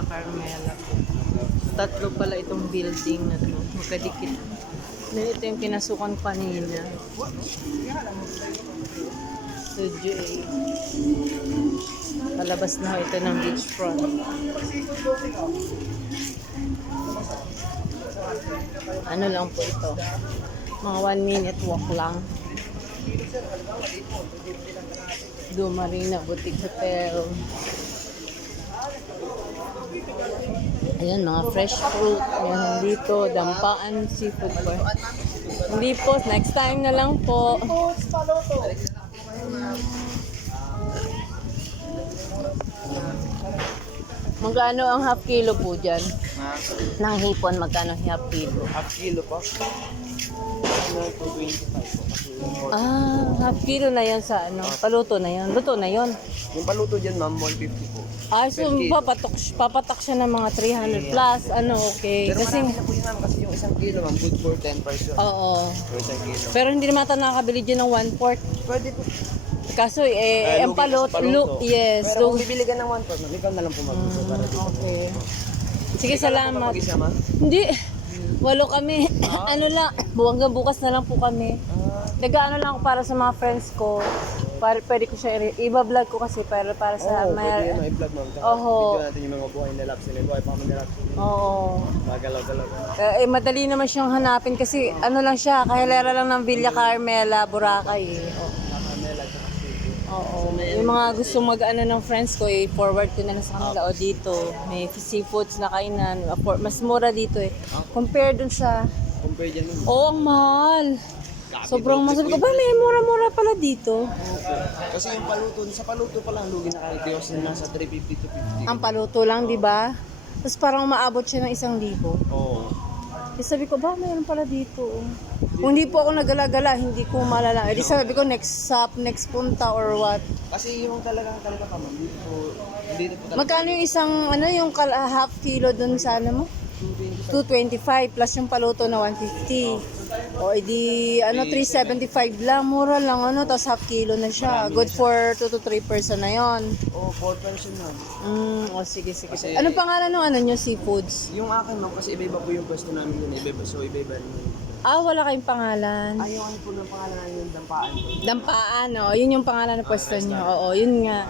Villa Carmela po. Tatlo pala itong building na to. Magkadikit. Ito yung pinasukan kanina. Studio A. Palabas na ito ng beachfront. Ano lang po ito? Mga 1 minute walk lang. Marina Boutique Hotel. Ayan, mga fresh fruit. Meron dito, Dampaan Seafood Bar. Hindi po, next time na lang po. Magkano ang half kilo po dyan? Nang hipon, magkano half kilo? Half kilo po. 225 po. Half kilo na yan sa ano? Paluto na yan. Luto na yon. Yung paluto dyan, ma'am, 150 po. So papatak siya ng mga 300 plus. Ano, okay. Pero Kasi, marami na po yun, ma'am, kasi yung isang kilo, ma'am, good for 10 person. oo. For isang kilo. Pero hindi naman tayo nakakabili dyan ng 1/4. Pwede po. Kaso, ang Lugi ka sa paluto. yes. Pero kung bibili ka ng 1/4, ma'am, ikaw na lang po mag-gusto para dito. Okay. Sige, Ikaw lang po salamat. mag-isa, ma'am? Hindi. 8 kami. Ano lang, hanggang bukas na lang po kami. Nag-ano lang ako para sa mga friends ko. Pwede ko siya i-vlog ko kasi para sa Oo, pwede yun, i-vlog, ma'am. Oho. Video natin yung mga buhay na laps nila. Buhay pa kami na laps nila. Oo. Magalaw-galaw. Madali naman siyang hanapin kasi ano lang siya, kahilera lang ng Villa Carmela, Boracay eh. Nakakamela sa kasi. Oo. Yung mga gusto mag-ano ng friends ko, forward ko na lang sa kanila. O dito, may seafoods na kainan. Mas mura dito eh. Compare dun sa... Compare dyan, ma'am. Oo, ang mahal. Sobrang masabi ko, ba may mura-mura pala dito? Kasi yung paluto, sa paluto pa lang, lugi na kahit yung nasa 350 to 50. Ang paluto lang, di ba? Tapos parang maabot siya ng 1,000. Oo. Kasi sabi ko, ba mayroon pala dito? Kung hindi po ako nagala-gala, hindi ko malala. Eh di sabi ko, next punta or what? Kasi yung talaga ka man, dito po talaga. Magkano yung isang, yung half kilo dun sa ano mo? 225 plus yung paluto na 150. O edi 375 lang, mura lang tapos half kilo na siya. Good for 2 to 3 person na yon. Oo, 4 person na. Sige. Kasi, Anong pangalan ng nyo, seafoods? Yung akin, ma'am, kasi iba-iba po yung pwesto namin yun. Iba-iba, so iba-iba rin yun. Wala kayong pangalan. Yung ano po ng pangalan namin yung Dampaan po. Dampaan, yun yung pangalan ng pwesto nyo. Oo, yun nga.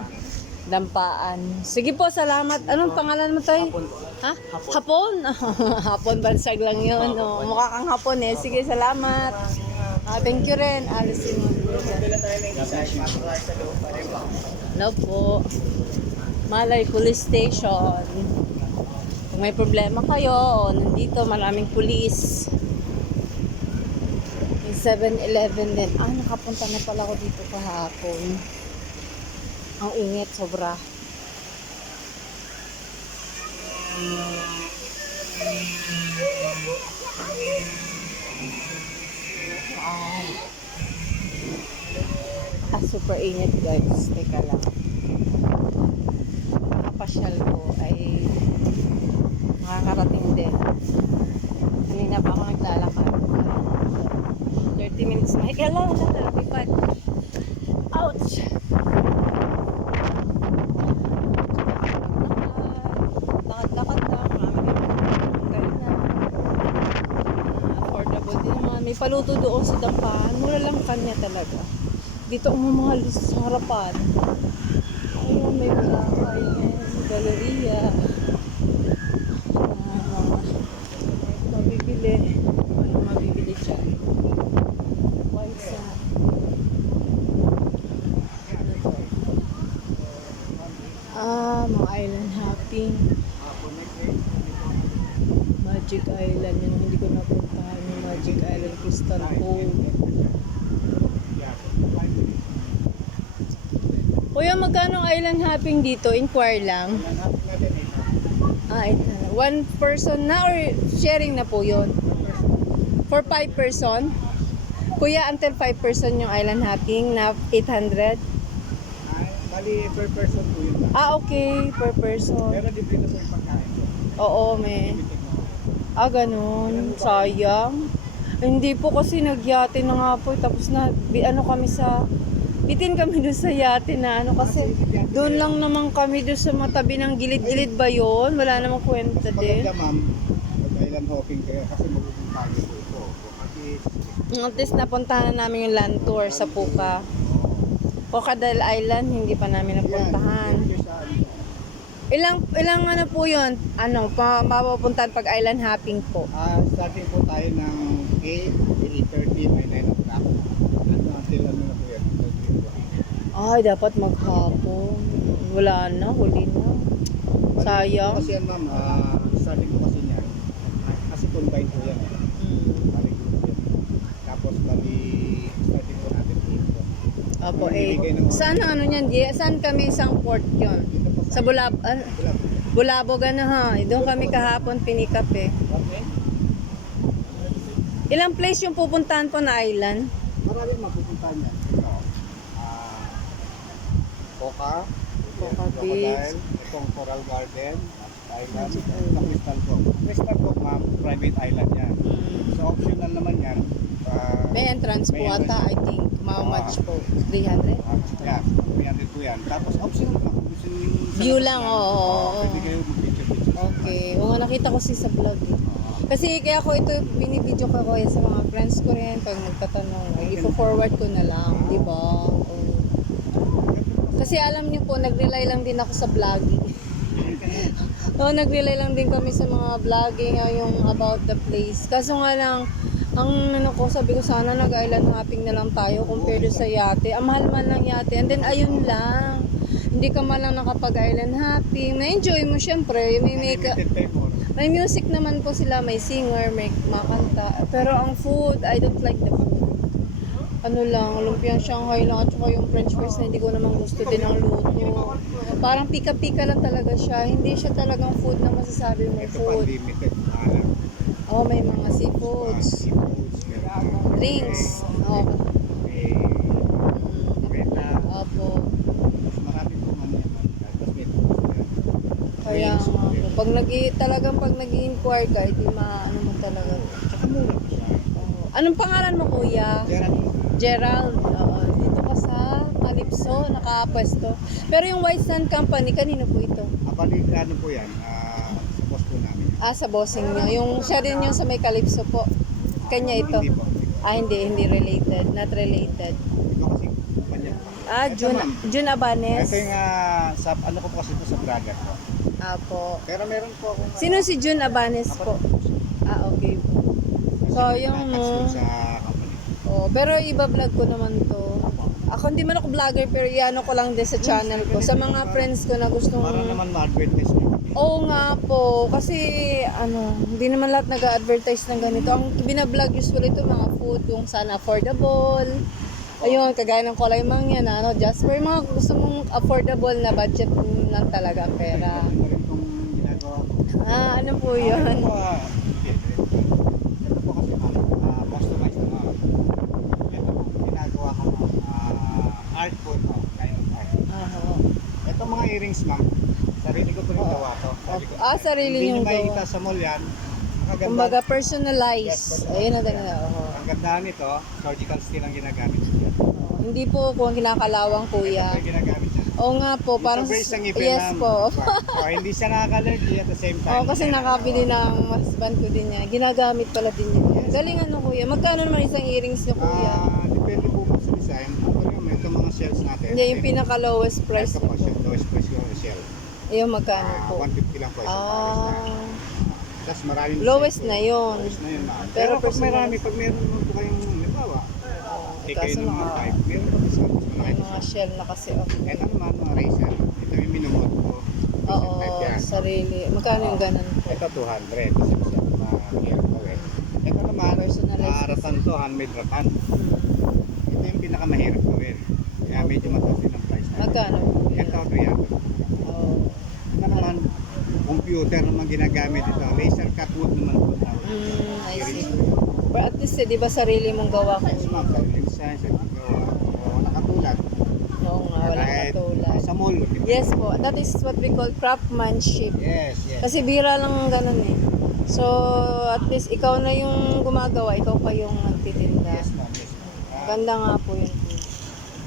Dampaan. Sige po, salamat. Anong pangalan mo, Toy? Hapon po. Ha? Hapon? Hapon, bansag lang yun. Mukha kang hapon eh. Sige, salamat. Thank you rin. Alisin mo. No po. Malay Police Station. Kung may problema kayo, nandito maraming pulis. Yung 7-Eleven din. Nakapunta na pala ako dito kahapon. Ang init, sobra. Super init guys. Teka lang. Nakapasyal ko ay makakarating din. Kanina pa ako naglalakad. 30 minutes na. Hello, nalapipad. Ouch! Lakad-lakad lang. Affordable din naman. May paluto doon sa Dampaan. Mura lang kanya talaga. Dito ang mamahal sa harapan. Ayun, may Boracay. Galleria. Mabibili. Ano mabibili dyan? Wansa. Mga island hopping. Magic Island. Yun hindi ko napuntahan yung Magic Island Crystal Cove. Kuya, magkano island hopping dito? Inquire lang. One person na or sharing na po yun? For 5 person? Kuya, until 5 person yung island hopping na 800? Bali, per person po yun. Okay. Per person. Pero dito po yung pagkain. Oo, may. Ganun. Sayang. Hindi po kasi nagyate na nga po. Tapos na, kami sa Bitin kami doon sa yate na ano kasi doon lang naman kami doon sa matabi ng gilid-gilid ba yun? Wala namang kwenta din. Maganda ma'am, mag-island hopping kayo kasi mapupunta kayo po ito. Kasi At least napuntahan na namin yung land tour sa Puka. Crocodile Island, hindi pa namin napuntahan. Ilang ano po yun? Ano, mapupuntahan pag island hopping po? Starting po tayo ng 8:30 by 9 o'clock. Until ano na po yan? Ay, dapat maghapon. Wala na, huli na. Sayang. Kasi yan ma'am, starting po kasi niyan. Kasi combine po yan. Bali group yan. Tapos bali starting po natin dito. Opo, saan ang ano niyan? Saan kami isang port yun? Sa Bulabog ano ha? Doon kami kahapon pinikap eh. Okay. Ilang place yung pupuntahan po na island? Maraming mapupuntahan yan. Ito, Poca, Beach. itong Coral Garden, Island, itong Crystal Cove. Crystal Cove ma'am, private island yan. So optional naman yan. May entrance po May ata, I think. How much po? 300? Yeah, 300 po yan. Tapos optional naman kung gusto nyo yung View lang, oo. Pwede kayo mag-picture-picture. Okay. Oo, nakita ko si sa vlog eh. Kasi kaya ko ito binibideo ko ko sa mga friends ko rin pag nagtatanong. I-forward ko na lang, di ba? Oo. Kasi alam niyo po, nag-rely lang din ako sa vlogging. Oo, nag-rely lang din kami sa mga vlogging, yung about the place. Kaso nga lang, ang ano ko, sabi ko sana nag-island hopping na lang tayo compared sa yate. Ang mahal-mahal ng yate. And then ayun lang. Hindi ka man lang nakapag-island hopping. Na-enjoy mo syempre. May music naman po sila, may singer, may makanta. Pero ang food, I don't like the food. Ano lang, lumpiang Shanghai lang at saka yung french fries na hindi ko naman gusto din ang luto. Parang pika-pika lang talaga siya. Hindi siya talagang food na masasabi mo Ito pa food. limited. Oh, may mga seafoods. Drinks. Oh. May beta. Opo. Marami po man yan. Tapos may Kaya nga po. Talagang pag nag-i-inquire ka, hindi maano mo talaga. Tsaka mura po siya. Oh. Anong pangalan mo, kuya? Gerald. Oo. Dito ka sa Calypso, nakapwesto. Pero yung White Sand Company, kanino po ito? Bali, ano po yan? Sa boss po namin. Sa bossing niyo. Yung siya rin yung sa may Calypso po. Kanya ito. Hindi po. Hindi related. Not related. Ito kasi kumpanya po. Ito, June, ma'am. June Abanes. Ito yung sa ano ko po kasi ito sa Braga po. Apo. Pero meron po akong Sino si June Abanes po? Okay po. So, yung sa company. Oh, pero iba-vlog ko naman to. Ako hindi man ako vlogger pero iano ko lang din sa channel ko. Sa mga friends ko na gustong... Para naman ma-advertise nyo. Oo nga po. Kasi hindi naman lahat nag-advertise ng ganito. Ang binablog usually ito mga food kung saan affordable. Ayun, kagaya ng Kulay Mangyan na just for mga gusto mong affordable na budget lang talaga ang pera. Ito rin itong ginagawa ko. Ano po yun? Ito po kasi customized na mga. Ito po, ginagawa ko art po ito. Kind of art. Ito mga earrings ma'am. Sarili ko po rin gawa to. Sarili Hindi yung nyo makikita gawa. sa mall yan. Kumbaga personalized. Ayun na talaga. Ang gandahan nito, surgical steel ang ginagamit niya. Hindi po kung kinakalawang kuya. Ito yung ginagamit niya. Oo nga po, parang Brace ang ngipin yes ma'am. po. Hindi siya nakaka-allergy at the same time. Oo, kasi nakabili ng husband ko din niya. Ginagamit pala din niya. Galing ano kuya. Magkano naman isang earrings niyo kuya? Depende po sa design. Pero ito mga shells natin. Hindi, yung pinaka lowest price Ito niyo po po. siya, lowest price yung shell. Ayun, magkano po? 150 lang po isang pares na. Tapos maraming Lowest design na po. yun. Lowest na yun ma'am. Pero Pero pag personal- pag meron naman po kayong, halimbawa, take kayo Kaso ng mga type, meron po discount. Mas May malaki. mga shell na kasi. Okay. Ito naman mga racer. Ito yung minumod ko. Oo, Type yan. sarili. Magkano yung ganun po? Ito 200 kasi masyado mahirap gawin. Ito naman, Personalized. ratan to, handmade ratan. Ito yung pinakamahirap gawin. Kaya medyo mataas din ang price na. Magkano po kuya? Ito 300. Oo. Ito naman, computer naman ginagamit ito. Laser cut wood naman po tawag. I see. But at least, di ba sarili mong gawa ko? Yes ma'am, sariling design, sariling gawa. O nakatulad. Oo nga, walang Kahit katulad. Sa mall. Yes po, that is what we call craftsmanship. Yes, yes. Kasi bira lang ang ganun eh. So, at least ikaw na yung gumagawa, ikaw pa yung nagtitinda. Yes ma'am, yes ma'am. Ganda nga po yun.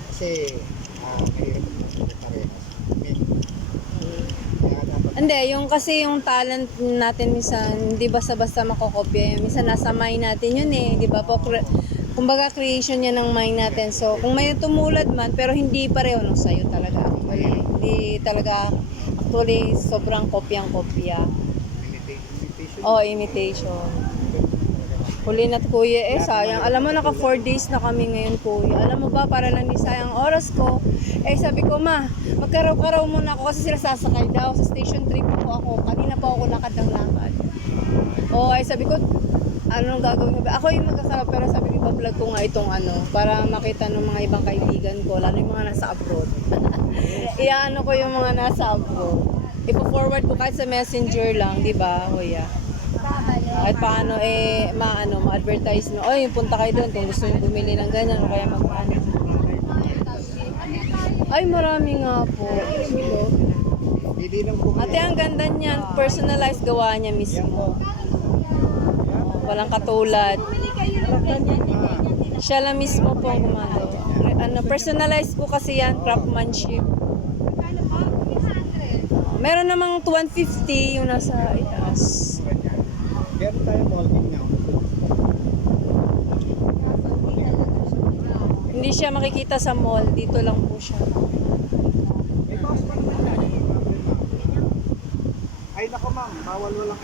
Kasi kasi mahirap yung parehas. I mean, kaya dapat Hindi, yung kasi yung talent natin minsan, hindi basta-basta makokopya. Minsan nasa mind natin yun eh, di ba po? Kumbaga creation niya ng mind natin. So, kung may tumulad man, pero hindi pareho no sa'yo talaga actually. Hindi talaga, actually, sobrang kopyang-kopya. imitation. Oh, imitation. Huli na kuya eh, sayang. Alam mo, naka 4 days na kami ngayon kuya. Alam mo ba, para lang di sayang oras ko. Eh, sabi ko, ma, magkaraw-karaw muna ako kasi sila sasakay daw. Sa station 3 po ako. Kanina pa ako lakad ng lakad. Oo, ay sabi ko, anong gagawin ko? Ako yung magkakaraw, pero sabi ko, vlog ko nga itong ano, para makita ng mga ibang kaibigan ko, lalo yung mga nasa abroad. Iyaano ko yung mga nasa abroad. Ipo-forward ko kahit sa messenger lang, di ba, kuya? At paano ma-advertise mo, oy, punta kayo doon kung gusto nyo bumili ng ganyan o kaya mag-ano. Ay, marami nga po. Bili lang po. Ate, ang ganda niyan. Personalized gawa niya mismo. Walang katulad. Siya lang mismo po ang gumagawa. Personalized po kasi yan, craftsmanship. Meron namang 150 yung nasa itaas. Meron tayo molding now. Hindi siya makikita sa mall. Dito lang po siya. May cost pa naman yan. Ay nako ma'am, bawal walang